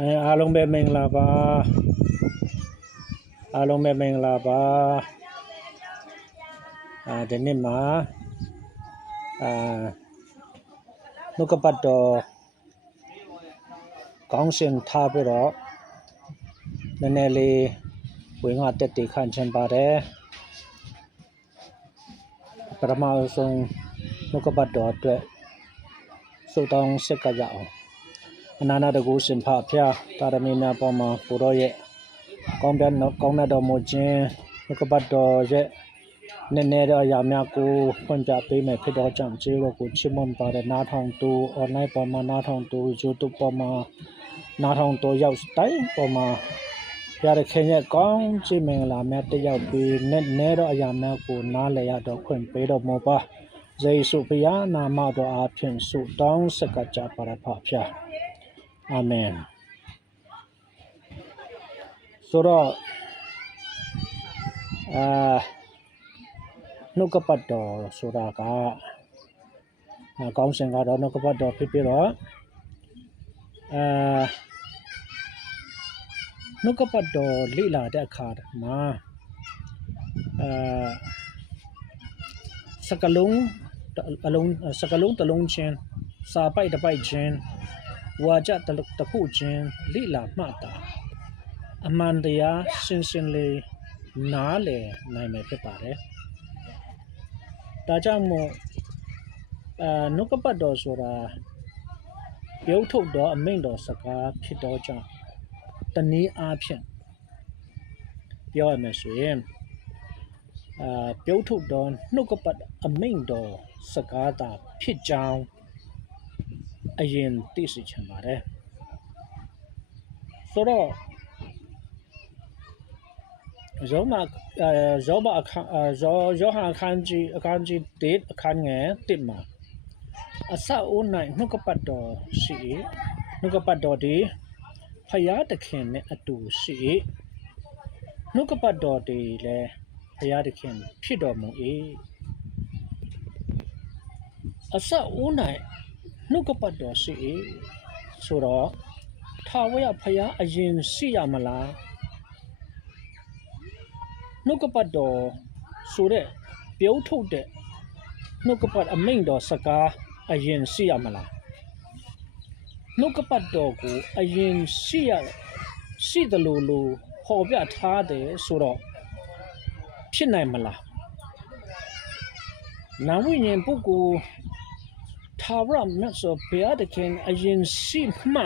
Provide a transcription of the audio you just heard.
အားလုံးပဲမင်္ဂလာပါအားလုံးပဲမင်္ဂလာပါဒီနေ့မှာနှုတ်ကပတ်တော်ကောင်းစဉ်ထားပြီးတော့နည်းနည်းလေးဝင်ငါတက်တည်ခံချင်ပါတယ်ပထမဆုံးနှုတ်ကပတ်တော်အတွက်ဆုတောင်းဆက်ကရအောင်အနာနာတကူရှင်ဖဖျားတာရမီများပေါ်မှာကိုရောရဲ့ကောင်းတဲ့တော်မူခြင်းနှုတ်ကပတ်တော်ရဲ့နည်းနည်းတော့အရာများကိုဖွင့်ပြပေးမယ်ဖြစ်တော့ကြောင့်ကျေးဇူးကိုချီးမွမ်းပါတယ်နားထောင်သူ online ပေါ်မှာနားထောင်သူ YouTube ပေါ်မှာနားထောင်သူရောက်တိုင်းပေါ်မှာရတဲ့ခင်ရဲ့ကောင်းချီးမင်္ဂလာများတက်ရောက်ပြီးနည်းနည်းတော့အရာများကိုနားလည်ရတော့ခွင့်ပေးတော်မူပါယေရှုဖျားနာမတော်အားဖြင့်ဆုတောင်းဆက်ကကြပါရဖဖျားအာမင်ဆိုတော့နှုတ်ကပတ်တော်ဆိုတာကကောင်းစဉ်ကတော့နှုတ်ကပတ်တော်ဖြစ်ပြီးတော့နှုတ်ကပတ်တော်လေ့လာတဲ့အခါမှာစကလုံးတစ်လုံးချင်းစာပိုက်တစ်ပိုက်ချင်းဝါကြတစ်ခုချင်းလေ့လာမှတ်တာအမှန်တရားရှင်းရှင်းလေးနားလည်နိုင်မယ်ဖြစ်ပါတယ်ဒါကြောင့်မို့နှုတ်ကပတ်တော်ဆိုတာပြုထုတ်တော်အမိန့်တော်စကားဖြစ်တော့ကြောင့်တနည်းအားဖြင့်ပြောရမယ်ဆိုရင်ပြုထုတ်တော်နှုတ်ကပတ်အမိန့်တော်စကားသာဖြစ်ကြောင်းအရင်သိစေချင်ပါတယ်ဆိုတော့ယောဟန်အခန်းကြီး1အခန်းငယ်1မှာအစအဦး၌နှုတ်ကပတ်တော်ရှိနှုတ်ကပတ်တော်ဒီဖယားသခင်နဲ့အတူရှိနှုတ်ကပတ်တော်ဒီလည်းဖယားသခင်ဖြစ်တော်မူ၏အစအဦး၌နှုတ်ကပတ်တော်ရှိဆိုတော့ထာဝရဖယားအရင်ရှိရမလားနှုတ်ကပတ်တော်ဆိုတဲ့ပြုထုတ်တဲ့နှုတ်ကပတ်အမိန့်တော်စကားအရင်ရှိရမလားနှုတ်ကပတ်တော်ကိုအရင်ရှိတယ်လို့ဟောပြထားတယ်ဆိုတော့ဖြစ်နိုင်မလားနာဝိညာဉ်ပုဂ္ဂိုလ်ထာဝရမြတ်စွာဘုရားသခင်အရင်ရှိမှ